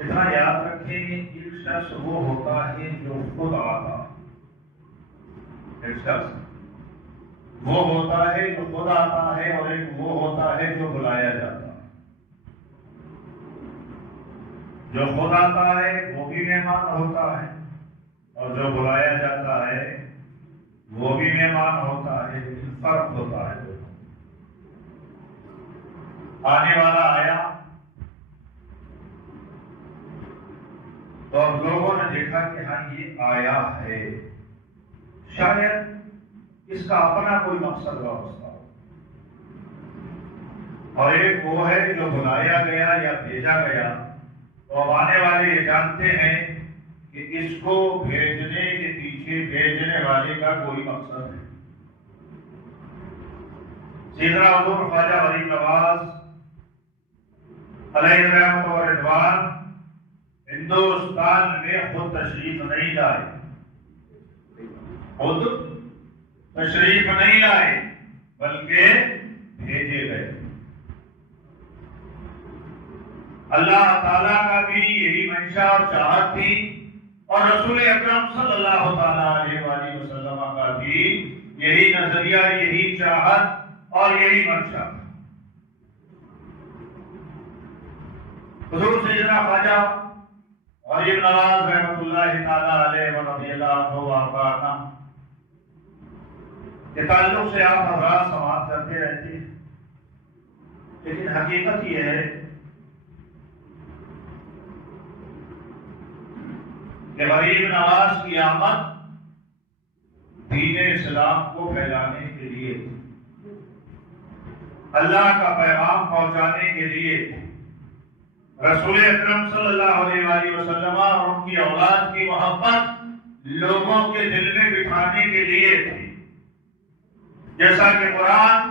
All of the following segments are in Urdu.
اتنا یاد رکھیں ایک شخص وہ ہوتا ہے جو خود آتا، ایک شخص وہ ہوتا ہے جو خود آتا ہے، اور ایک وہ ہوتا ہے جو بلایا جاتا ہے۔ جو خود آتا ہے وہ بھی مہمان ہوتا ہے، اور جو بلایا جاتا ہے وہ بھی مہمان ہوتا ہے، لیکن فرق ہوتا ہے۔ آنے والا آیا تو اب لوگوں نے دیکھا کہ ہاں یہ آیا ہے، شاید اس کا اپنا کوئی مقصد وابستہ ہو، اور ایک وہ ہے جو بلایا گیا یا بھیجا گیا۔ تو اب آنے والے یہ جانتے ہیں کہ اس کو بھیجنے کے پیچھے بھیجنے والے کا کوئی مقصد ہے۔ سیدنا حضور خواجہ غریب نواز علیہ رحمت و رضوان ہندوستان میں خود تشریف نہیں لائے، خود تشریف نہیں لائے، بلکہ بھیجے گئے۔ اللہ تعالیٰ کا بھی یہی منشا اور چاہت تھی، اور رسول اکرم صلی اللہ تعالیٰ علیہ وآلہ وسلم کا بھی یہی نظریہ، یہی چاہت اور یہی منشا۔ حضور سیدنا خواجہ غریب نواز رحمۃ اللہ تعالیٰ علیہ ورضی اللہ عنہ وارضاہ کے تعلق سے آپ حضرات سماعت کرتے رہتے ہیں، لیکن حقیقت یہ ہے کہ غریب نواز کی آمد دین اسلام کو پھیلانے کے لیے، اللہ کا پیغام پہنچانے کے لیے، رسول اکرم صلی اللہ علیہ وآلہ وسلم اور ان کی اولاد کی محبت لوگوں کے دل میں بٹھانے کے لیے تھی۔ جیسا کہ قرآن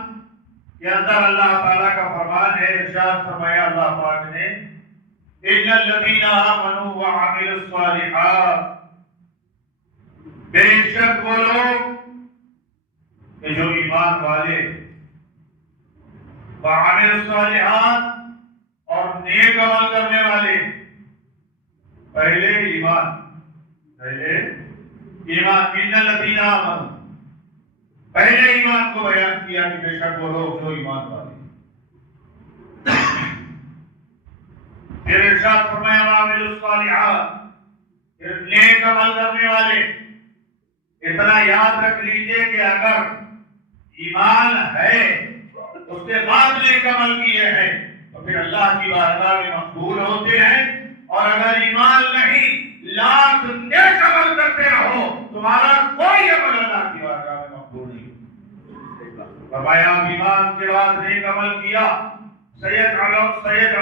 کے اندر اللہ تعالیٰ کا فرمان ہے، ارشاد فرمایا اللہ پاک نے، ان الذین آمنوا وعملوا الصالحات، بے شک وہ لوگ کہ جو ایمان والے، وعملوا الصالحات اور نیک عمل کرنے والے، پہلے ایمان، ان الذین آمنوا، پہلے ایمان کو بیان کیا کہ بے شک وہ لوگ جو ایمان والے، پھر ارشاد فرمایا وعملوا الصالحات، پھر نیک عمل کرنے والے۔ اتنا یاد رکھ لیجئے کہ اگر ایمان ہے اس کے بعد نیک عمل کیے ہیں تو پھر اللہ کی بارگاہ میں مقبول ہوتے ہیں، اور اگر ایمان نہیں، لاکھ نیک عمل کرتے رہو، تمہارا کوئی عمل اللہ کی بارگاہ میں مقبول نہیں۔ فرمایا ایمان کے بعد نیک عمل کیا، سیجعل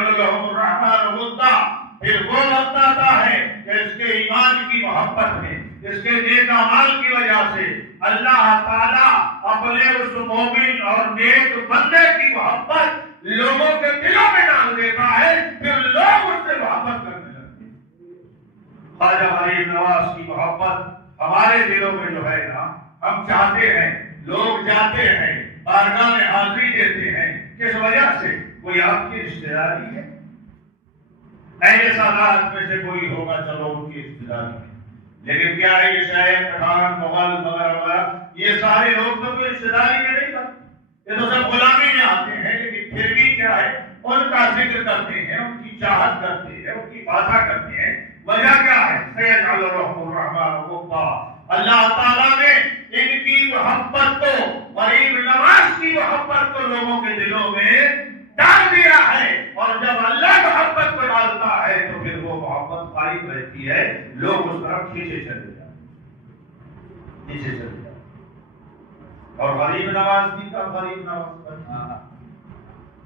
لهم الرحمن ودا، پھر وہ وقت آتا ہے کہ اس کے ایمان کی محبت میں، اس کے نیک اعمال کی وجہ سے اللہ تعالیٰ اپنے اس مومن اور نیک بندے کی محبت لوگوں کے دلوں میں ڈال دیتا ہے، پھر لوگ اس سے محبت کرنے لگتے ہیں۔ خواجہ غریب نواز کی محبت ہمارے دلوں میں جو ہے نا، ہم چاہتے ہیں، لوگ جاتے ہیں، بارگاہ میں حاضری دیتے ہیں، کس وجہ سے؟ کوئی آپ کی رشتہ داری ہے، اہل سادات میں سے کوئی ہوگا، چلو ان کی رشتہ داری ہے، لیکن کیا ہے یہ شاعر، پٹھان، مغل وغیرہ وغیرہ، یہ سارے لوگ تو کوئی رشتہ داری میں نہیں کرتے، یہ تو سب غلامی میں آتے ہیں، لیکن پھر بھی کیا ہے، ان کا ذکر کرتے ہیں، ان کی چاہت کرتے ہیں، ان کی باتیں کرتے ہیں۔ وجہ کیا ہے؟ سیجعل لهم الرحمن ودا، اللہ تعالیٰ نے ان کی محبت کو، غریب نواز کی محبت کو لوگوں کے دلوں میں ڈال دیا ہے، اور جب اللہ محبت کو ڈالتا ہے تو پھر وہ محبت قائم رہتی ہے، لوگ اس طرف پیچھے چلے جاتے، اور غریب نواز بھی کا غریب نواز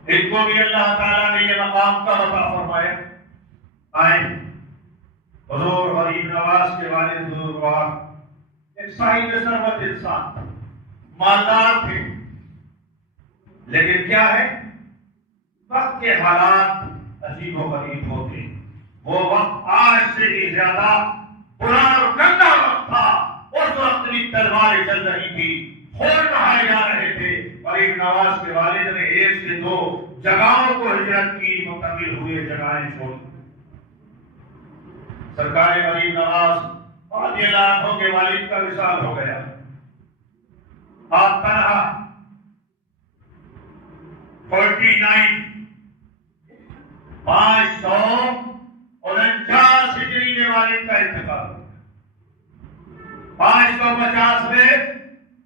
ان کو بھی اللہ تعالیٰ نے یہ مقام کا عطا فرمایا۔ آئیں، حضور غریب نواز کے والد بزرگوار ایک صاحب ثروت انسان، مالدار تھے، لیکن کیا ہے، وقت کے حالات عجیب و غریب ہوتے، وہ وقت آج سے بھی زیادہ برا اور گندا وقت تھا، اس وقت بھی تلواریں چل رہی تھی، خون بہائے جا رہے تھے۔ غریب نواز کے والد نے 1 سے 2 جگہوں کو ہجرت کی، منتقل ہوئے، جگہیں چھوڑ، سرکار غریب نواز رضی اللہ عنہ کے والد کا وصال ہو گیا. آپ تنہا 549 ہجری میں والد کا انتقال ہو گیا. 550 میں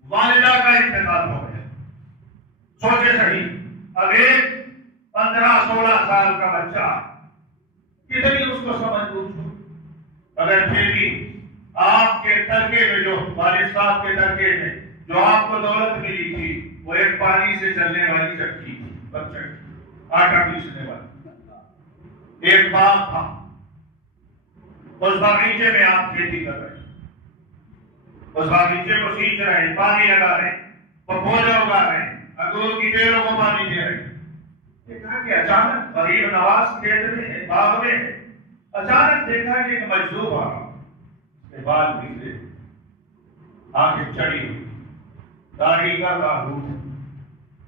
والدہ کا انتقال ہو گیا. سوچے صحیح، اب ایک 15-16 سال کا بچہ کتنی اس کو سمجھ پوچھو. اگر پھر بھی آپ کے ترکے میں جو والد صاحب کے ترکے میں جو آپ کو دولت ملی تھی وہ ایک پانی سے چلنے والی چکی تھی، بچہ آٹا پیسنے والی. ایک باغ تھا، اس باغیچے میں آپ کھیتی کر رہے ہیں، اس باغیچے کو سینچ رہے ہیں، پانی لگا رہے ہیں، پپوزے اگا رہے ہیں، انگور کی پیڑوں کو پانی دے رہے ہیں. دیکھا کہ اچانک غریب نواز کھیت میں ہے، باغ میں ہے. اچانک دیکھا کہ ایک مجذوب آ رہا، بال بکھرے، آنکھیں چڑی ہوئی، داڑھی کا لاہور،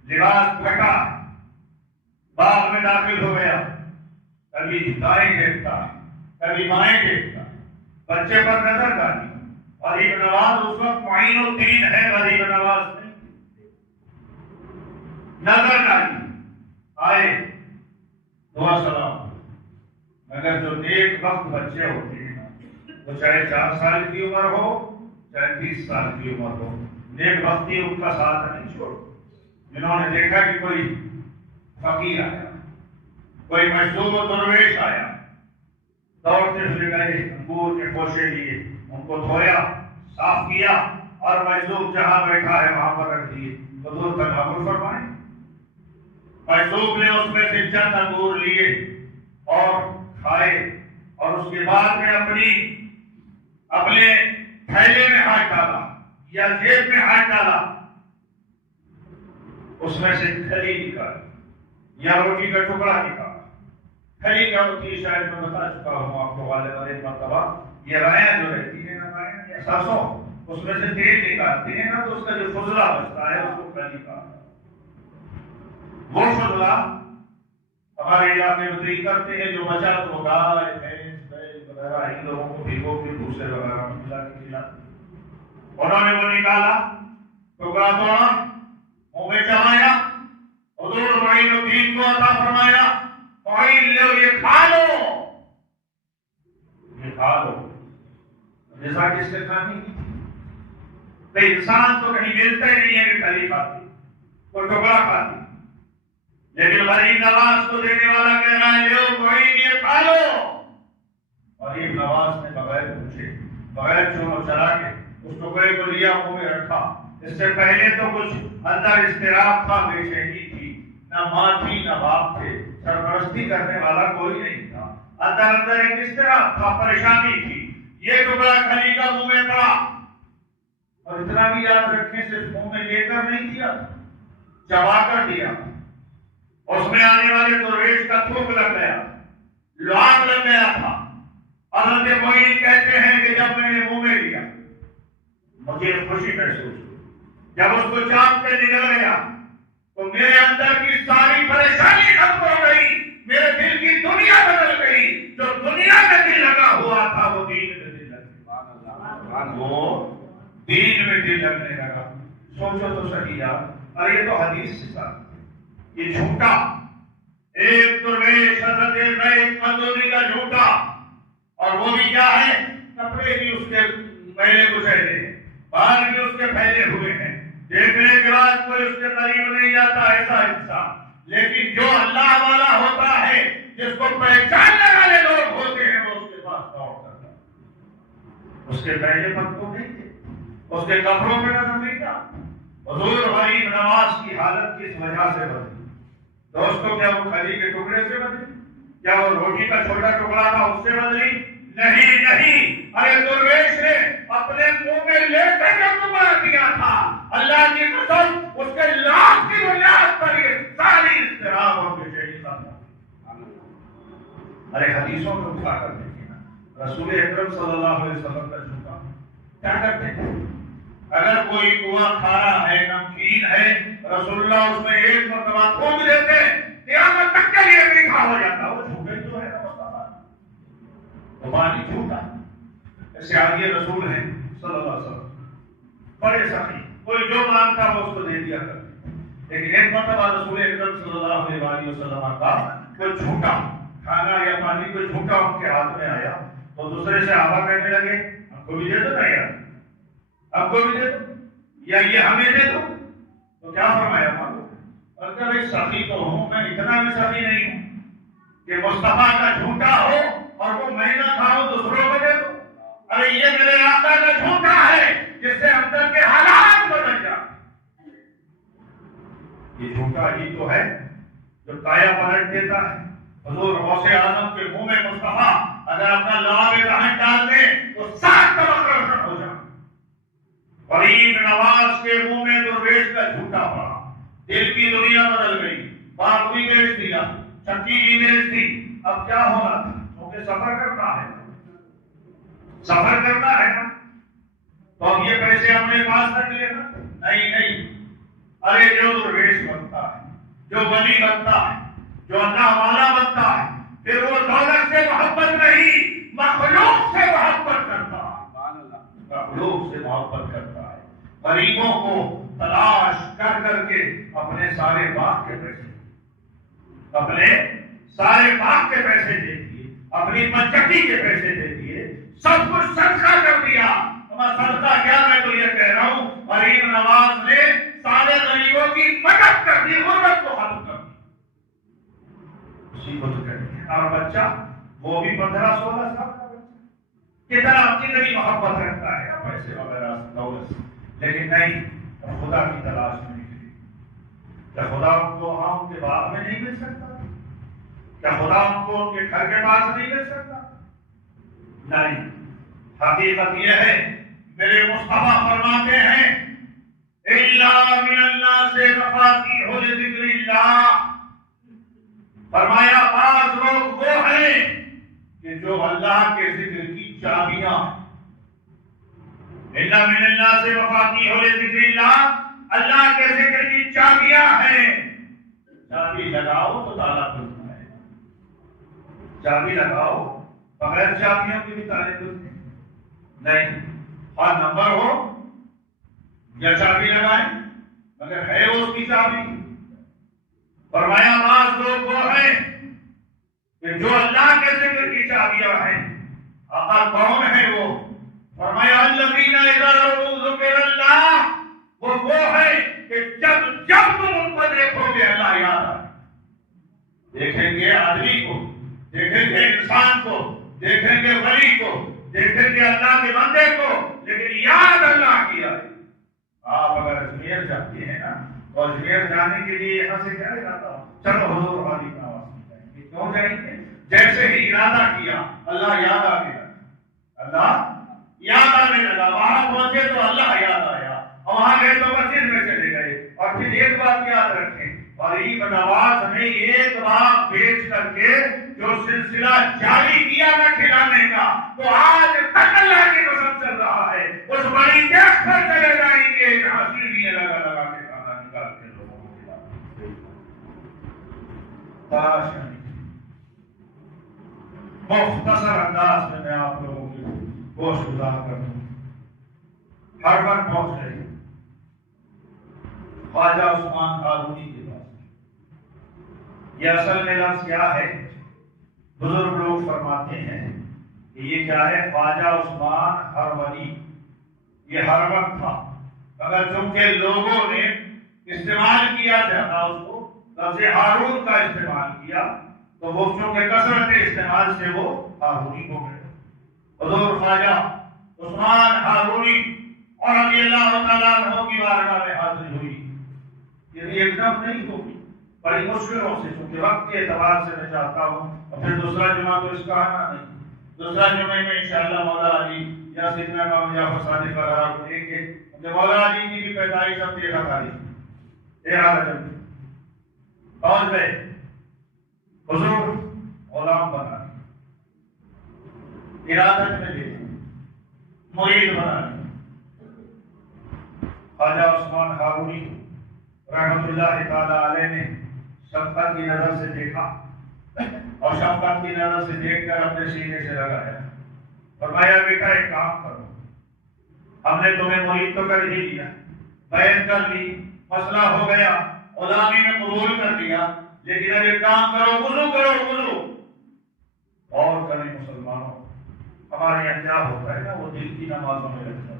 لباس پھٹا، باغ میں داخل ہو گیا. کبھی دائیں دیکھتا، کبھی بائیں دیکھتا، بچے پر نظر ڈالی. غریب نواز اس وقت معین الدین ہے، غریب نواز نے نظر ڈالی، آئے، دعا سلام. مگر جو نیک وقت بچے ہوتے ہیں وہ چاہے 4 سال کی عمر ہو چاہے 30 سال کی عمر ہو، نیک وقتی ان کا ساتھ نہیں چھوڑ. جنہوں نے دیکھا کہ کوئی فقیر آیا، کوئی مجذوب و درویش آیا، دوڑتے ہوئے گئے، انگور کے خوشے لیے، ان کو دھویا، صاف کیا اور مجذوب جہاں بیٹھا ہے وہاں پر رکھ دیے. حضور تناول فرمائے. مجذوب نے اس میں سے چند انگور لیے اور کھائے اور اس کے بعد میں اپنے تھیلے میں ہاتھ ڈالا یا جیب میں ہاتھ ڈالا، اس میں سے کھلی نکالی یا روٹی کا ٹکڑا نکالا. کھلی کیا ہوتی ہے شاید میں بتا چکا ہوں آپ کو والے ایک مرتبہ. یہ رائیں جو رہتی ہے نا، رائیں یا سرسوں، اس میں سے تیل نکالتے ہیں نا تو اس کا جو فضلہ بچتا ہے اس کو کھلی کہا. وہ فضلہ ہمارے علاقے میں تیل کرتے ہیں، جو بچا تو گائے بھینس بیل وغیرہ ان لوگوں کو بھیگو کے بھوسے وغیرہ ملا کے کھلاتے. انہوں نے وہ نکالا، ٹکڑا توڑا، منہ میں چبایا، حضور معین الدین کو عطا فرمایا، معین لو یہ کھا لو، یہ کھا لو. جیسا کس سے کھانی کی تو انسان تو کہیں ملتا ہی نہیں ہے کہ کھلی کھاتی، وہ ٹکڑا کھاتی. لیکن غریب نواز کو دینے والا کہہ رہا ہے لو معین یہ کھا لو. غریب نواز نے بغیر پوچھے، بغیر چور چلا کے اس ٹکڑے کو لیا، منہ میں رکھا. اس سے پہلے تو کچھ اندر اضطراب تھا، بے چینی تھی، نہ ماں تھی نہ باپ تھے، سرپرستی کرنے والا کوئی نہیں تھا. اندر ایک اضطراب تھا، پریشانی تھی. یہ ٹکڑا کھلی کا منہ میں تھا اور اتنا بھی یاد رکھیں صرف منہ میں لے کر نہیں دیا، چبا کر دیا. اس میں آنے والے درویش کا تھوک لگ گیا، لعاب لگ گیا تھا. حضرت معین کہتے ہیں کہ جب میں نے منہ میں لیا مجھے خوشی محسوس ہوئی. جب اس کو چاپ کے نکل گیا تو میرے اندر کی ساری پریشانی ختم ہو گئی، میرے دل کی دنیا بدل گئی. جو دنیا میں دل لگا ہوا تھا وہ دین میں دل لگنے لگا. سوچو تو صحیح یار. اور یہ تو حدیث سے ساتھ یہ جھوٹا ایک درویش حضرت مندوبی کا جھوٹا، اور وہ بھی کیا ہے، کپڑے بھی اس کے پہلے گزرے ہیں، بال بھی اس کے پھیلے ہوئے ہیں، دیکھنے کے بعد کوئی اس کے قریب نہیں جاتا ایسا انسان. لیکن جو اللہ والا ہوتا ہے، جس کو پہچاننے والے لوگ ہوتے ہیں، وہ اس کے پاس دوڑ کرتا ہے. اس کے پہلے پت کو نہیں تھے، اس کے کپڑوں میں نظر نہیں تھا. حضور غریب نواز کی حالت کس وجہ سے بدلی؟ دوستوں کیا وہ کھلی کے ٹکڑے سے بدلی؟ کیا وہ روٹی کا چھوٹا ٹکڑا تھا اس سے بدلی؟ نہیں نہیں. ارے درویش نے اپنے منہ میں لے کر جو ٹکڑا دیا تھا، اللہ کی قسم اس کے لاکھ کی بنیاد پر یہ ساری اضطراب اور بے چینی ختم. ارے حدیثوں میں اٹھا کر دیکھیں نا، رسول اکرم صلی اللہ علیہ وسلم کا جھوٹا کیا کرتے ہیں؟ اگر کوئی کنواں کھارا ہے، نمکین ہے، رسول اللہ اس میں ایک مرتبہ تھوک دیتے، قیامت تک کے لیے میٹھا ہو جاتا. وہ جھوٹے جو ہے نا تو پانی چھوٹا. ایسے آگے رسول ہیں صلی اللہ علیہ وسلم بڑے سخی, کوئی جو مانگتا وہ اس کو دے دیا کرتے. لیکن ایک مرتبہ رسول اکرم صلی اللہ علیہ وسلم کا کوئی جھوٹا کھانا یا پانی کوئی جھوٹا ان کے ہاتھ میں آیا تو دوسرے سے آوا کہنے لگے, ہم کو بھی دے دو نا یار, ہم کو بھی دے دو یا یہ ہمیں دے دو. تو کیا فرمایا مانگو, اور کہ بھائی سخی تو ہوں, میں اتنا بھی سخی نہیں ہوں کہ مصطفیٰ کا جھوٹا ہو اور وہ میں نہ کھاؤں دوسروں کو دے دو. ارے یہ میرے آقا کا جھوٹا ہے جس سے اندر کے حالات بدل جائیں. یہ جھوٹا ہی تو ہے جو کایا پلٹ دیتا ہے. حضور غوث اعظم کے منہ میں مصطفیٰ اگر اپنا لعاب دہن ڈال دے تو 7 طبق روشن ہو جائے. غریب نواز کے منہ میں درویش کا جھوٹا پڑا, دل کی دنیا بدل گئی, باپ بھی بیچ دیا, چھٹی بھی بیچ دی. اب کیا ہوگا, کیونکہ سفر کرنا ہے نا, تو اب یہ پیسے اپنے پاس رکھ لینا نہیں. ارے جو درویش بنتا ہے, جو ولی بنتا ہے, جو اللہ والا بنتا ہے, پھر وہ دولت سے محبت نہیں مخلوق سے محبت کرتا ہے. مخلوق سے محبت کرتا ہے. غریبوں کو تلاش کر کر کے اپنے سارے باغ کے پیسے دے دیے, اپنی مچکی کے پیسے دے دیے, سب کچھ صدقہ کر دیا. صدقہ کیا, میں تو یہ کہہ رہا ہوں غریب نواز نے سارے غریبوں کی مدد کر دی, غربت کو ختم کر دی, مصیبت کر دی. اور بچہ وہ بھی 15-16 سال کا بچہ کتنا اپنی طرح محبت رکھتا ہے پیسے وغیرہ دولت سے, لیکن نہیں, خدا کی تلاش میں نکلی. کیا خدا ان کو وہاں ان کے باغ میں نہیں مل سکتا؟ کیا خدا ان کو ان کے گھر کے پاس نہیں مل سکتا؟ نہیں. حقیقت یہ ہے میرے مصطفیٰ فرماتے ہیں الا من الناس مفاتیح لذکر اللہ. فرمایا بعض لوگ وہ ہیں کہ جو اللہ کے ذکر کی چابیاں ہیں. الا من الناس مفاتیح لذکر اللہ, اللہ کے ذکر کی چابیاں ہیں. چابی لگاؤ تو تالا کھلتا ہے, چابی لگاؤ بغیر چابیوں کے بھی تالے کھلتے نہیں. اور نمبر ہو یا چابی لگائیں مگر ہے اس کی چابی. فرمایا بعض لوگ وہ ہیں کہ جو اللہ کے ذکر کی چابیاں ہیں. آقا کون ہے وہ؟ فرمایا الذین اذا ذکر اللہ, وہ ہے کہ جب تم ان کو دیکھو گے اللہ یاد آئے. دیکھیں گے آدمی کو, دیکھیں گے انسان کو, دیکھیں گے ولی کو, دیکھیں گے اللہ کے بندے کو, لیکن یاد اللہ کی آئے. آپ اگر اجمیر جاتے ہیں نا, اور اجمیر جانے کے لیے یہاں سے کیا جاتا ہوں, چلو حضور والی کا آواز جائیں گے. کیوں جائیں گے؟ جیسے ہی ارادہ کیا اللہ یاد آ گیا, اللہ یاد آنے لگا. وہاں پہنچے تو اللہ یاد آیا, اور وہاں گئے تو مسجد میں چلے گئے. اور پھر ایک بات یاد رکھیں, غریب نواز نے ایک بار بیچ کر کے جو سلسلہ جاری کیا نا کھلانے کا, تو آج تک اللہ کی قسم چل رہا ہے. اس بڑی دیکھ پر چلے جائیں گے جہاں سیڑھیاں لگا کے کھانا نکال کے لوگوں کو کھلاتے. مختصر انداز میں آپ لوگوں کی گوشت گزار کر دوں. ہر بار پہنچ رہی خواجہ عثمان ہارونی کے پاس. یہ اصل میں لفظ کیا ہے؟ بزرگ لوگ فرماتے ہیں کہ یہ کیا ہے, خواجہ عثمان ہرولی. یہ ہر وقت تھا, اگر چونکہ لوگوں نے استعمال کیا تھا اس کو لفظ ہارون کا استعمال کیا, تو وہ چونکہ کثرت استعمال سے وہ ہارونی ہو گئے. حضور خواجہ عثمان ہارونی اور رضی اللہ تعالیٰ عنہ کی بارگاہ میں حاضری ہوئی. یہ ایک دم نہیں ہوگی, بڑی مشکلوں سے, چونکہ وقت کے اعتبار سے میں چاہتا ہوں. اور پھر دوسرا جمعہ تو اس کا آنا نہیں, دوسرا جمعے میں انشاءاللہ مولا علی یا سیدنا امام جعفر صادق قرار کو دیں گے. مولا علی کی بھی پیدائش اب 13 تاریخ 13 رجب پہنچ گئے. حضور غلام بنا, ارادت میں لے, مرید بنا. خواجہ عثمان ہارونی رحمت اللہ تعالی علیہ نے شفقت کی نظر سے دیکھا اور شفقت کی نظر سے دیکھ کر اپنے سینے سے لگایا، فرمایا بیٹا ایک کام کرو، ہم نے تمہیں مرید تو کر ہی لیا، بیعت کر لی، مسئلہ ہو گیا، غلامی نے قبول کر لیا، لیکن اب ایک کام کرو، وضو کرو، وضو اور کریں مسلمانوں۔ ہمارے یہاں کیا ہوتا ہے نا، وہ دل کی نمازوں میں لگتا ہے،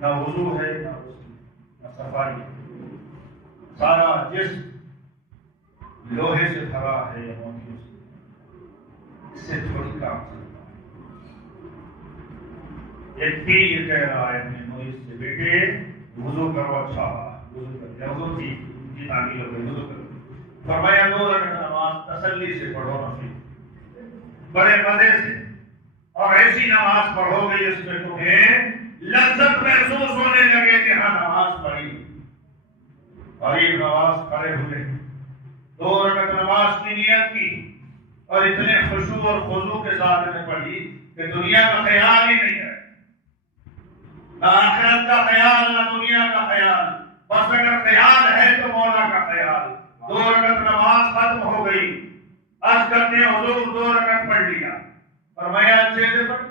نہ وضو ہے نہ صفائی ہے، سارا جسم لوہے سے بھرا ہے یا موتیوں سے، اس سے تھوڑی کام چلتا ہے۔ ایک پیر کہہ رہا ہے اپنے مرید سے، بیٹے وضو کرو، اچھا وضو کر لیا، وضو کی تعمیل ہو گئی، وضو کرو، فرمایا 2 رکعت نماز تسلی سے پڑھو، نفل بڑے مزے سے، اور ایسی نماز پڑھو گے جس میں تمہیں لذت محسوس ہونے لگے کہ ہاں نماز پڑھی۔ غریب نواز کھڑے ہوئے، 2 رکعت نماز کی نیت کی، اور اتنے خشوع اور خضوع کے ساتھ نے پڑھی کہ دنیا کا خیال ہی نہیں ہے، نہ آخرت کا خیال نہ دنیا کا خیال، بس اگر خیال ہے تو مولا کا خیال۔ 2 رکعت نماز ختم ہو گئی، عرض کرتے ہیں حضور 2 رکعت پڑھ لیا، فرمایا اچھے سے پڑھ؟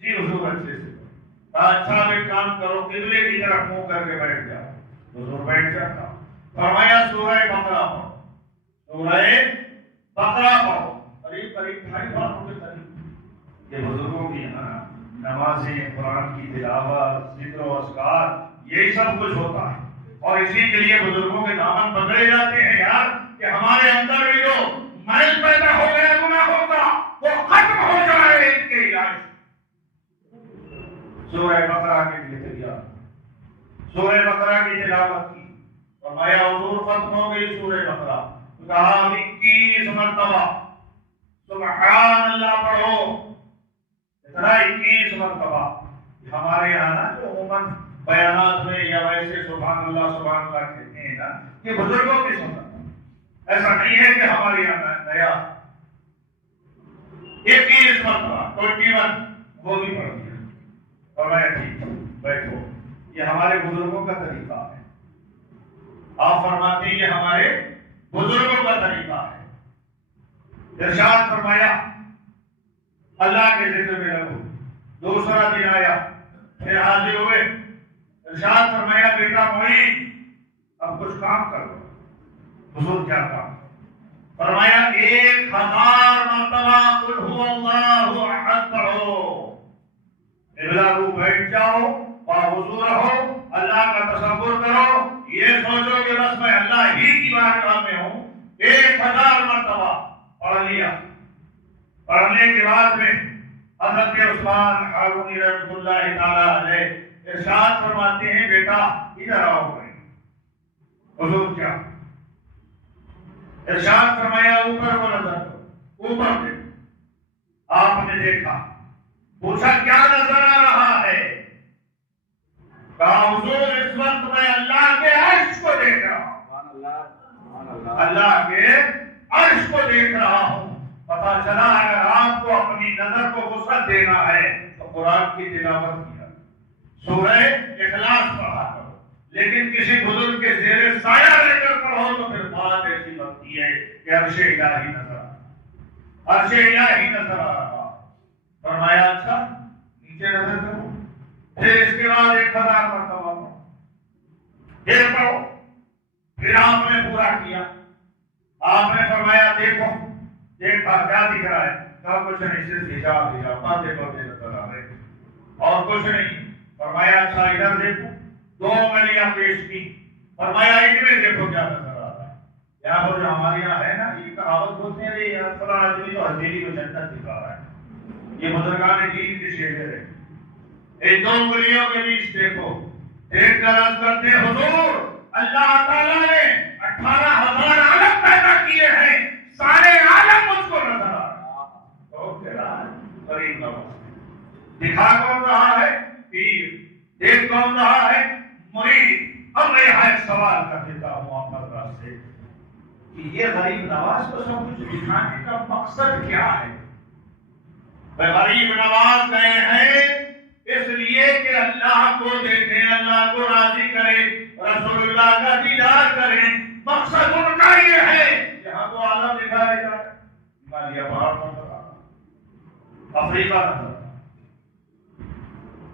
جی حضور اچھے سے پڑھ۔ اچھا ایک کام کرو، قبلے کی طرف منہ کر کے بیٹھ جاؤ، حضور بیٹھ جاتا، فرمایا سورہ بقرہ پڑھو، سورہ بقرہ پڑھو، قریب 2.5 باروں کے قریب۔ یہ بزرگوں کی نمازیں، قرآن کی تلاوت، ذکر و اذکار، یہی سب کچھ ہوتا ہے، اور اسی کے لیے بزرگوں کے دامن پکڑے جاتے ہیں یار، کہ ہمارے اندر بھی جو مرض پیدا ہو گیا گناہوں کا وہ ختم ہو جائے، ان کے علاج۔ سورہ بقرہ کے لیے تیار، سورہ بقرہ کی تلاوت کی، فرمایا حضور ختم ہو گئی سورہ بقرہ، کہا 21 مرتبہ سبحان اللہ پڑھو، اتنا 21 مرتبہ۔ ہمارے یہاں نا جو عموماً بیانات میں یا ویسے سبحان اللہ کہتے ہیں نا، یہ بزرگوں کی سنت، ایسا نہیں ہے کہ ہمارے یہاں نیا۔ 21 مرتبہ 21 وہ بھی پڑھ دیا، اور میں ٹھیک بیٹھو، یہ ہمارے بزرگوں کا طریقہ ہے۔ آپ فرماتے ہیں یہ ہمارے بزرگوں کا طریقہ ہے۔ ارشاد فرمایا اللہ کے ذکر میں لگو، دوسرا دن آیا، پھر حاضر ہوئے، ارشاد فرمایا بیٹا معین اب کچھ کام کرو۔ حضور کیا کام؟ فرمایا 1000 مرتبہ قل هو اللہ احد پڑھو، قبلہ رو بیٹھ جاؤ اور حضور رہو، اللہ کا تصور کرو، یہ سوچو کہ بس میں اللہ ہی کی بارگاہ میں ہوں۔ 1000 مرتبہ پڑھ لیا، پڑھنے کے بعد میں حضرت عثمان ہارونی رحمۃ اللہ تعالی علیہ ارشاد فرماتے ہیں بیٹا ادھر آؤ بھائی۔ حضور کیا؟ ارشاد فرمایا اوپر کو نظر کرو، اوپر سے آپ نے دیکھا، پوچھا کیا نظر آ رہا ہے؟ کہا حضور اس وقت میں اللہ کے عرش کو دیکھ رہا ہوں، اللہ کے عرش کو دیکھ رہا ہوں۔ پتا چلا اگر آپ کو اپنی نظر کو وسعت دینا ہے تو قرآن کی تلاوت کیا، سورہ اخلاص پڑھا کرو، لیکن کسی بزرگ کے زیر سایہ لے کر پڑھو تو پھر بات ایسی بنتی ہے کہ عرش الہی نظر عرش الہی نظر آ رہا۔ فرمایا اچھا نیچے نظر کرو، پھر اس کے بعد 1000 مرتبہ پھر پڑھو، پھر آپ نے پورا کیا، آپ نے فرمایا دیکھو، دیکھا کیا دکھ رہا ہے؟ کہا کچھ نہیں، صرف حجاب پردے نظر آ رہے اور کچھ نہیں۔ فرمایا اچھا ادھر دیکھو، 2 انگلیاں پیش کی، فرمایا ان میں دیکھو کیا نظر آ رہا ہے۔ یہاں پر جو ہمارے یہاں ہے نا یہ کہاوت بولتے ہیں یہ فلاں آدمی تو ہتھیلی کو جنت دکھا رہا ہے، یہ بزرگان دین کی شعر ہے۔ ان 2 انگلیوں کے بیچ دیکھو، دیکھ کر عرض کرتے ہیں حضور اللہ تعالیٰ نے 18,000 عالم پیدا کیے ہیں، سارے عالم مجھ کو نظر آ رہا ہے۔ غریب نواز دکھا کون رہا ہے؟ پیر۔ دیکھ کون رہا ہے؟ مرید۔ اب میں یہاں ایک سوال کر دیتا ہوں آپ حضرات سے کہ یہ غریب نواز کو سب کچھ دکھانے کا مقصد کیا ہے؟ غریب نواز گئے ہیں اس لیے کہ اللہ کو دیکھیں، اللہ کو راضی کریں، رسول اللہ کا دیدار کریں۔ مقصد ان کا یہ ہے، یہاں کو عالم دکھایا جائے، ہمالیہ پہاڑ نظر آ رہا، افریقہ نظر آ رہا،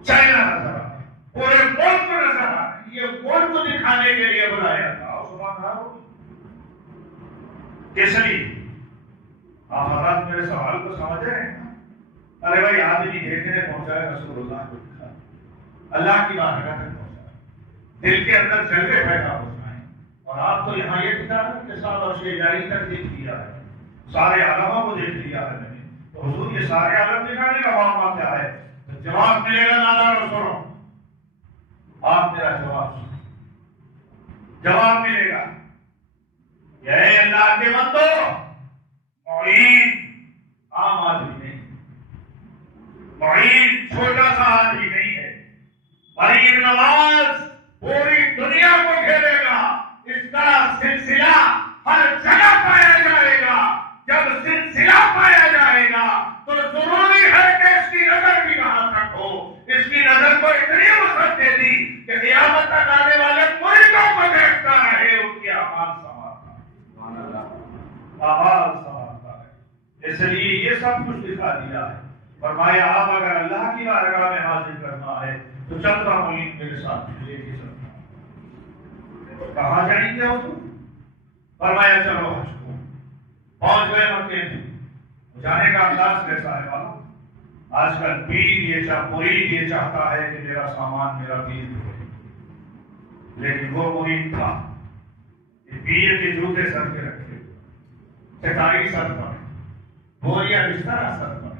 چائنا نظر آ رہا، پورے ملک نظر آ رہا. یہ ملک کو دکھانے کے لیے بلایا تھا عثمان ہارون. کس لیے؟ آپ حضرات میرے سوال کو سمجھ رہے ہیں؟ ارے بھائی آدمی دیکھنے پہنچا ہے رسول اللہ کو دکھا، اللہ کی بارگاہ تک پہنچا ہے، دل کے اندر جلوے پیدا ہو جائیں. اور آپ تو یہاں یہ تجارت کے ساتھ اور شیجائی تک دیکھ لیا ہے، سارے عالموں کو دیکھ لیا ہے میں نے. تو حضور یہ سارے عالم دکھانے کا معاملہ کیا ہے؟ تو جواب ملے گا نادار سنو، آپ میرا جواب سنو، جواب ملے گا. اے اللہ کے بندو، معین عام آدمی نہیں، معین چھوٹا سا آدمی نہیں ہے. غریب نواز پوری دنیا کو گھیرے گا. اس کا سلسلہ ہر جگہ پایا جائے گا. جب سلسلہ پایا جائے گا تو ضروری ہے کہ اس کی نظر بھی وہاں تک ہو. اس کی نظر کو اتنی وسعت دے دی کہ قیامت تک آنے والے مریضوں کو دیکھتا رہے، ان کی آواز سنبھالتا ہے. اس لیے یہ سب کچھ دکھا دیا ہے. فرمایا آپ اگر اللہ کی بارگاہ میں حاضر کرنا ہے تو چلتا ہوں میرے ساتھ لے کے چلتا ہوں. کہاں جائیں گے حضور؟ فرمایا چلو حج کو. پہنچ گئے مکے میں. جانے کا انداز کیسا ہے معلوم؟ آج کل پیر مرید یہ چاہتا ہے کہ میرا سامان میرا پیر دھوئے، لیکن وہ مرید تھا کہ پیر کے جوتے سر کے رکھے، چٹائی سر پر، بوریا بستر سر پر،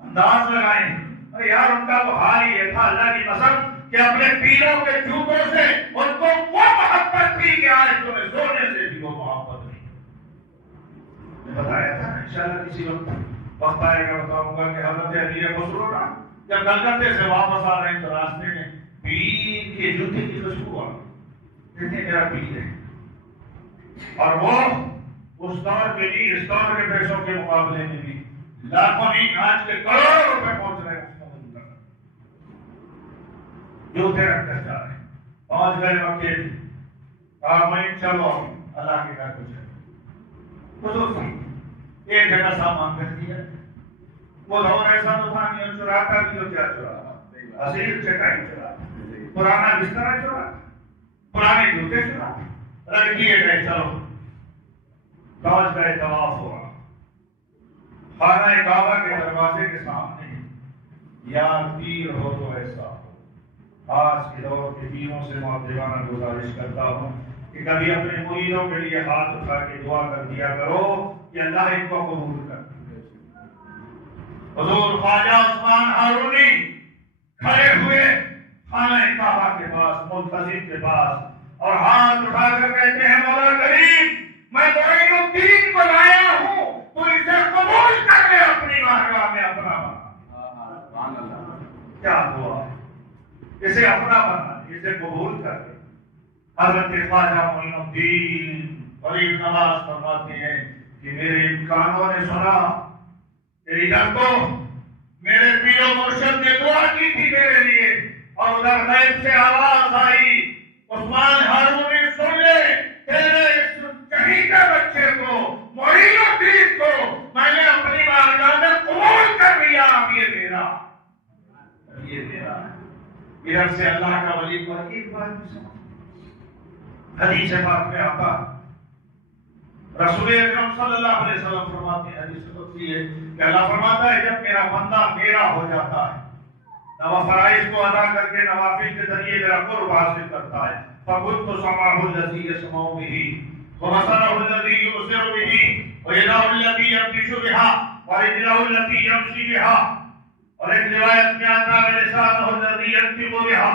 انداز لگائیں. ارے یار ان کا تو حال ہی یہ تھا اللہ کی قسم کہ اپنے پیروں کے جوتوں سے ان کو وہ محبت تھی کہ آج تمہیں سونے سے بھی وہ محبت نہیں. میں بتایا تھا انشاءاللہ کسی وقت آئے گا بتاؤں گا کہ حضرت امیر خسرو نا جب کلکتے سے واپس آ رہے ہیں تو راستے میں پیر کے جوتے کی خوشبو آ گئی. میرا پیر ہے اور وہ اس دور کے لیے اس دور کے پیسوں کے مقابلے میں بھی لاکھوں نہیں آج کے کروڑوں روپے پہنچ رہے ہیں. جوتے رکھ کر جا رہے ہیں. پہنچ گئے مکے میں. کہا میں چلو اللہ کے گھر کو چلو. ایک جگہ سامان رکھ دیا. وہ دور ایسا تو تھا کہ چراتا بھی تو کیا چرا، عزیز چٹائی چرا، پرانا بستر چرا، پرانے جوتے چرا، رکھ دیے گئے. چلو پہنچ گئے. طواف ہوا. خانہ کعبہ کے دروازے کے سامنے یار پیر ہو تو ایسا ہو. آج کے دور کے پیروں سے معذرانہ گزارش کرتا ہوں کہ کبھی اپنے مریدوں کے لیے ہاتھ اٹھا کے دعا کر دیا کرو کہ اللہ ان کو قبول کر. حضور خواجہ عثمان ہارونی کھڑے ہوئے خانہ کعبہ کے پاس، ملتزم کے پاس، اور ہاتھ اٹھا کر کہتے ہیں مولا کریم میں معین الدین بنایا ہوں، تو اسے قبول کر لے اپنی بارگاہ میں اپنا بنا. کیا دعا ہے! اسے اپنا بنا، اسے قبول کر لے. حضرت خواجہ معین الدین غریب نواز فرماتے ہیں کہ میرے کانوں نے سنا کہ ادھر تو میرے پیر و مرشد نے دعا کی تھی میرے لیے، اور ادھر غیب سے آواز آئی عثمان ہارونی سن لے تیرے اس شہیدہ بچے کو معین الدین کو میں نے اپنی بارگاہ میں قبول کر لیا. اب یہ میرا ادھر سے اللہ کا ولی کو ایک بات بھی سنا. حدیث پاک میں آتا رسول اکرم صلی اللہ علیہ وسلم فرماتے ہیں، حدیث قدسی ہے کہ اللہ فرماتا ہے جب میرا بندہ میرا ہو جاتا ہے، فرائض کو ادا کر کے نوافل کے ذریعے میرا قرب حاصل کرتا ہے، فَقُلْتُ سَمْعَهُ الَّذِي يَسْمَعُ بِهِ وَبَصَرَهُ الَّذِي يُبْصِرُ بِهِ وَيَدَهُ الَّتِي يَبْطِشُ بِهَا وَرِجْلَهُ الَّتِي يَمْشِي بِهَا. اور ایک روایت میں آتا ہے لِسَانُهُ الَّذِي يَنطِقُ بِهَا.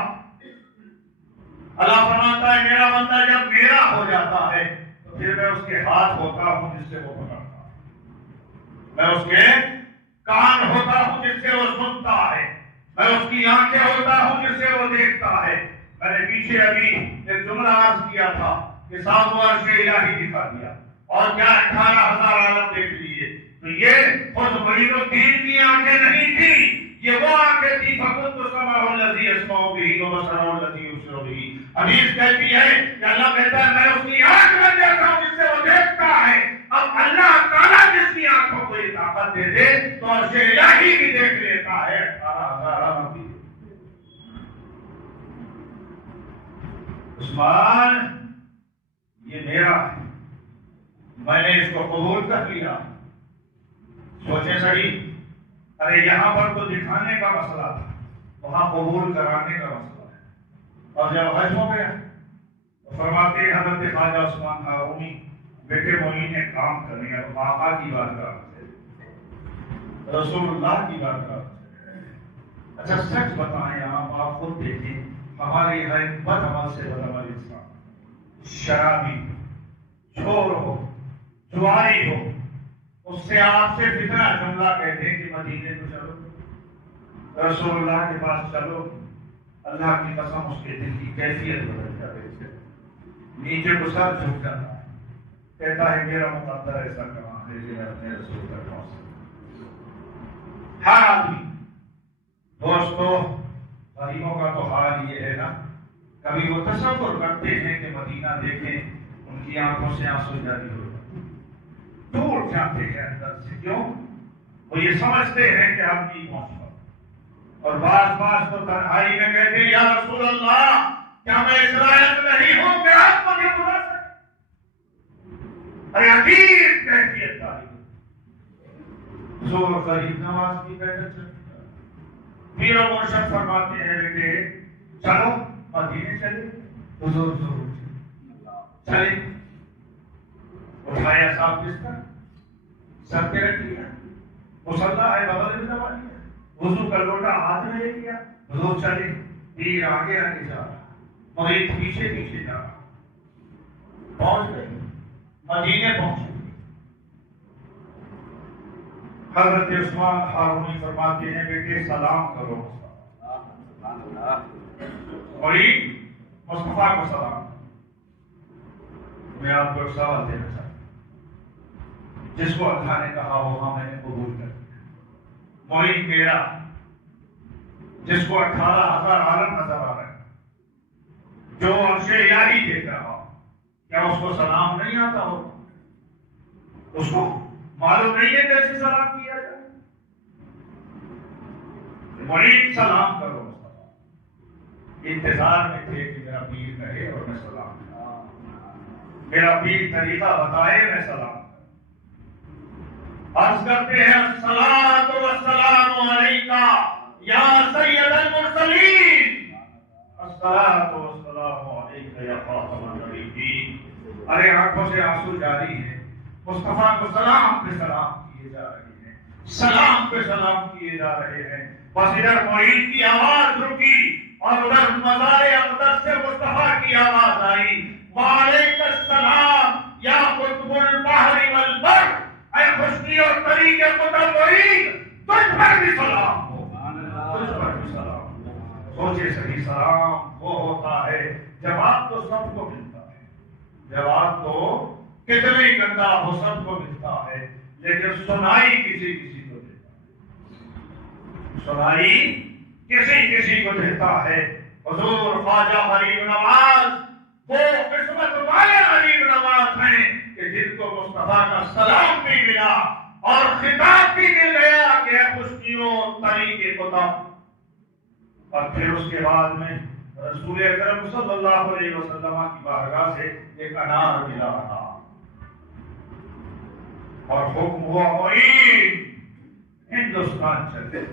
اللہ فرماتا ہے میرا بندہ جب میرا ہو جاتا ہے تو پھر میں اس کے ہاتھ ہوتا ہوں جس سے وہ پکڑتا ہے، میں اس کے کان ہوتا ہوں جس سے وہ سنتا ہے، میں اس کی آنکھیں ہوتا ہوں جس سے وہ دیکھتا ہے. میں نے پیچھے ابھی ایک جملہ عرض کیا تھا کہ 7 عرش الہی دکھا دیا اور کیا 18,000 عالم دیکھ لیے. تو یہ خود معین الدین کی آنکھیں نہیں تھی، یہ وہ آنکھیں تھی فَقُلْتُ سَمْعَهُ الَّذِي يَسْمَعُ بِهِ وَبَصَرَهُ الَّذِي يُبْصِرُ بِهِ. حدیث کہتی ہے کہ اللہ کہتا ہے میں اس کی آنکھ بن جاتا ہوں جس سے وہ دیکھتا ہے. اب اللہ تعالیٰ جس کی آنکھ دے تو عرش الہی بھی دیکھ لیتا ہے 18,000 نبی۔ عثمان یہ میرا ہے، میں نے اس کو قبول کر لیا۔ سوچیں صحیح، ارے یہاں پر تو دکھانے کا مسئلہ تھا، وہاں قبول کرانے کا مسئلہ ہے۔ اور جب حج ہو گیا تو فرماتے ہیں حضرت خواجہ عثمان ہارونی بیٹے معین نے کام کر لیا، آقا کی بات کر رسول اللہ کی بات کر۔ اچھا سچ بتائیں، آپ خود دیکھیں، ہمارے یہاں ایک بد عمل سے بد عمل انسان، شرابی، چور ہو، جواری ہو، اس سے آپ سے فتنہ جملہ کہتے ہیں کہ مدینے کو چلو، رسول اللہ کے پاس چلو، اللہ کی قسم اس کے دل کی کیفیت بدل جاتی ہے، نیچے کو سر جھک جاتا ہے، کہتا ہے میرا مقدر ایسا کہاں ہے کہ میں اپنے رسول تک پہنچ سکوں۔ ہر آدمی دوستو، غریبوں کا تو حال یہ ہے نا، کبھی وہ تصور کرتے ہیں کہ مدینہ دیکھیں، ان کی آنکھوں سے آنسو جاری ہو جاتے ہیں، ٹوٹ جاتے ہیں اندر سے۔ کیوں؟ وہ یہ سمجھتے ہیں کہ ہم نہیں پہنچ پاتے، اور بعض تو تنہائی میں کہتے ہیں یا رسول اللہ کیا میں اسرائیل میں نہیں ہوں کہ آپ مجھے بلا سکتے؟ ارے عجیب کیفیت تاری زور قریب نواز کی بیٹھک چلتی ہے، پیر و مرشد فرماتے ہیں بیٹے چلو مدینے چلے، حضور ضرور چلے، اٹھایا صاحب بستر، سر پہ رکھ لیا، مصلی ہے بغل میں دبا لیا، وضو کا لوٹا ہاتھ میں لے لیا، حضور چلے، پیر آگے آگے جا رہا، مرید پیچھے پیچھے جا رہا، پہنچ گئے مدینے پہنچے۔ حضرت عثمان ہارونی فرماتے ہیں بیٹے سلام کرو، مرید مصطفیٰ کو سلام۔ میں آپ کو ایک سوال دینا چاہتا ہوں، جس کو اللہ نے کہا وہاں میں نے قبول کر دیا، مرید میرا جس کو 18,000 عالم نظر آ رہے ہیں، جو عرش الہی دیکھ رہا ہو، کیا اس کو سلام نہیں آتا ہو؟ اس کو معلوم نہیں ہے کیسے سلام کیا جائے؟ مرید سلام کرو، انتظار میں تھے کہ میرا پیر کہے اور میں سلام کروں، میرا پیر طریقہ بتائے میں سلام کروں۔ عرض کرتے ہیں الصلاۃ والسلام علیکا یا سید المرسلین، الصلاۃ والسلام علیکا یا خاتم النبیین۔ ارے آنکھوں سے آنسو جاری ہے، مصطفیٰ کو سلام پہ سلام کیے جا رہے ہیں، سلام پہ سلام کیے جا رہے ہیں۔ بس ادھر معین کی آواز رکی اور ادھر مزار اقدس سے مصطفیٰ کی آواز آئی، وعلیک السلام یا قطب البحر والبر، اے خشکی اور تری کے متوری، تجھ پر بھی سلام ہو، تجھ پر بھی سلام ہو۔ سوچے صحیح، سلام وہ ہوتا ہے جواب تو سب کو ملتا ہے، جواب تو کتنے گندا ہو سب کو ملتا ہے، لیکن سنائی کسی کسی کو دیتا ہے، سنائی کسی کسی کو دیتا ہے۔ حضور خواجہ غریب نواز وہ قسمت والے غریب نواز ہیں کہ جن کو مصطفیٰ کا سلام بھی ملا اور خطاب بھی مل گیا کہ خشکیوں تری کے کتب۔ اور پھر اس کے بعد میں رسول اکرم صلی اللہ علیہ وسلم کی بارگاہ سے ایک انار ملا رہا اور حکم ہوا معین ہندوستان چلے۔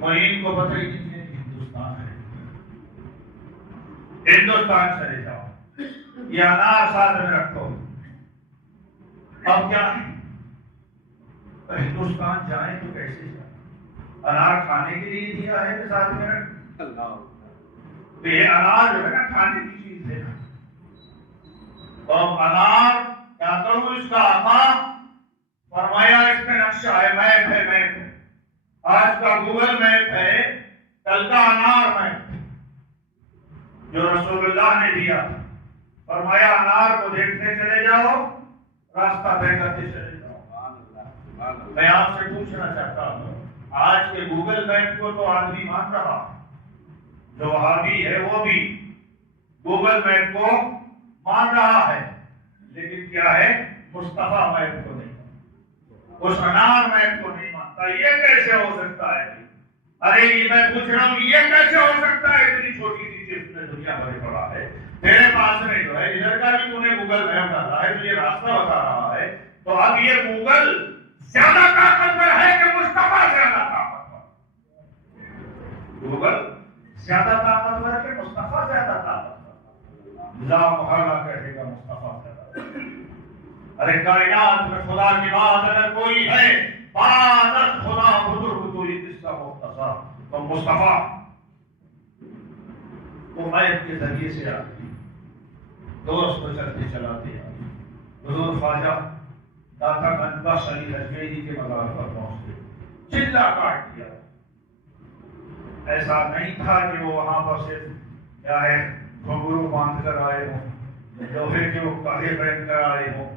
معین کو پتہ ہی نہیں ہے ہندوستان ہے، ہندوستان چلے جاؤ، یہ انار ساتھ میں رکھو۔ اب کیا ہے، ہندوستان جائیں تو کیسے جائیں؟ انار کھانے کے لیے دیا ہے کہ ساتھ میں رکھ؟ تو یہ انار جو ہے نا کھانے کی چیز ہے، تو انار کیا کروں اس کا آقا فرمایا اس میں نقشہ ہے، میپ ہے، میپ ہے، آج کا گوگل میپ ہے، کل کا انار میپ جو رسول اللہ نے دیا، فرمایا انار کو دیکھتے چلے جاؤ، راستہ طے کرتے چلے جاؤ۔ میں آپ سے پوچھنا چاہتا ہوں، آج کے گوگل میپ کو تو آدمی مان رہا، جو وہابی ہے وہ بھی گوگل میپ کو مان رہا ہے، لیکن کیا ہے، مصطفیٰ میپ کو نہیں۔ اس انار مہک کو نہیں مانتا. یہ کیسے ہو سکتا ہے؟ ارے یہ میں پوچھ رہا ہوں یہ کیسے ہو سکتا ہے؟ اتنی چھوٹی سی چیز میں دنیا بھر پڑا ہے تیرے پاس میں جو ہے ادھر کا بھی تو نے گوگل میپ ڈالا ہے تجھے راستہ بتا رہا ہے. تو اب یہ گوگل زیادہ طاقتور ہے کہ مصطفیٰ زیادہ طاقتور؟ گوگل زیادہ طاقتور ہے کہ مصطفیٰ زیادہ طاقتور؟ لا محالہ کہے گا مصطفیٰ زیادہ. ارے کائنات میں خدا کی بات اگر کوئی ہے بادت خدا بزرگ تو یہ قصہ مختصر تو مصطفیٰ وہ میت کے ذریعے سے آتی دوست کو چلتے چلاتے آئی. حضور خواجہ داتا گنج بخش علی اجمیری کے مزار پر پہنچتے چلا کاٹ دیا. ایسا نہیں تھا کہ وہ وہاں پر صرف کیا ہے گھنگرو باندھ کر آئے ہوں لوہے کے وہ کڑے پہن کر آئے ہوں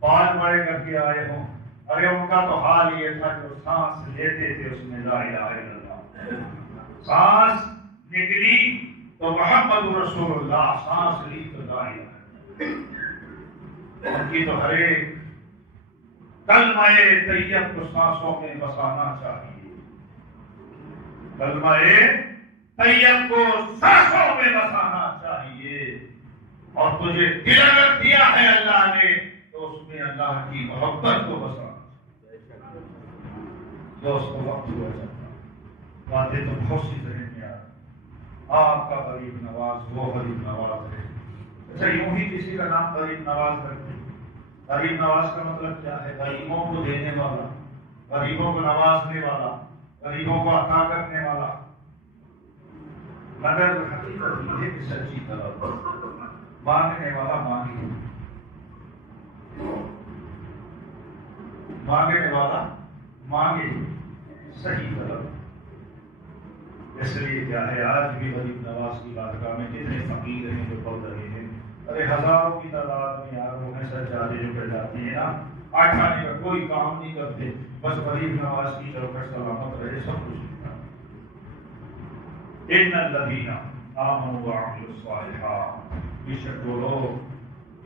بال بڑے کر کے آئے ہوں. ارے ان کا تو حال یہ تھا کہ وہ سانس لیتے تھے اس میں لا الہ الا اللہ. سانس نکلی تو محمد رسول اللہ سانس لی تو لا الہ. ان کی تو ہر ایک کلمہ طیب کو سانسوں میں بسانا چاہیے. کلمہ طیب کو سانسوں میں بسانا چاہیے. اور تجھے دل اگر دیا ہے اللہ نے تو اس میں اللہ کی محبت کو بسانا. دوست کو وقت ہوا جاتا باتیں تو بہت سی ذہن میں آ رہی. آپ کا غریب نواز وہ غریب نواز ہے. اچھا یوں ہی کسی کا نام غریب نواز رکھتے. غریب نواز کا مطلب کیا ہے؟ غریبوں کو دینے والا, غریبوں کو نوازنے والا, غریبوں کو عطا کرنے والا. مگر حقیقت یہ ہے کہ سچی طرح مانگنے والا مانگے, مانگنے والا مانگے صحیح طرح. اس لیے کیا ہے آج بھی غریب نواز کی بارگاہ میں کتنے فقیر ہیں جو پڑھ رہے ہیں. ارے ہزاروں کی تعداد میں یار وہ ہیں سجادے جو کر جاتی ہیں نا آٹھ آنے کا کوئی کام نہیں کرتے بس غریب نواز کی چوکٹ سلامت رہے سب کچھ. ان الذین آمنوا وعملوا الصالحات بے شک وہ لوگ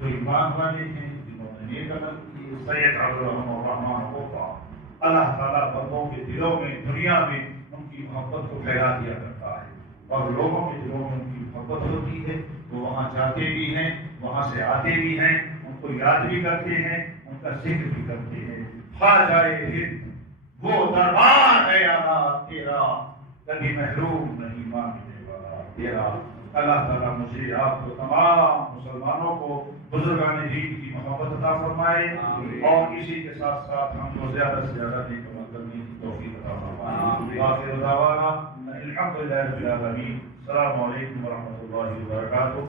جو ایمان والے ہیں جنہوں نے نیک عمل کیے سیجعل الرحمن وفا اللہ تعالیٰ بندوں کے دلوں میں دنیا میں ان کی محبت کو پھیلا دیا کرتا ہے. اور لوگوں کے دلوں میں ان کی محبت ہوتی ہے وہ وہاں جاتے بھی ہیں وہاں سے آتے بھی ہیں ان کو یاد بھی کرتے ہیں ان کا ذکر بھی کرتے ہیں. خواجہ ہند وہ دربار ہے اللہ تیرا کبھی محروم نہیں مانگنے والا تیرا. اللہ تعالیٰ مجھے آپ کو تمام مسلمانوں کو بزرگان دین کی محبت عطا فرمائے اور اسی کے ساتھ ساتھ ہم کو زیادہ سے زیادہ نیک عمل کرنے کی توفیق عطا فرمائے. آخر دعوانا الحمدللہ رب العالمین. السلام علیکم ورحمۃ اللہ وبرکاتہ.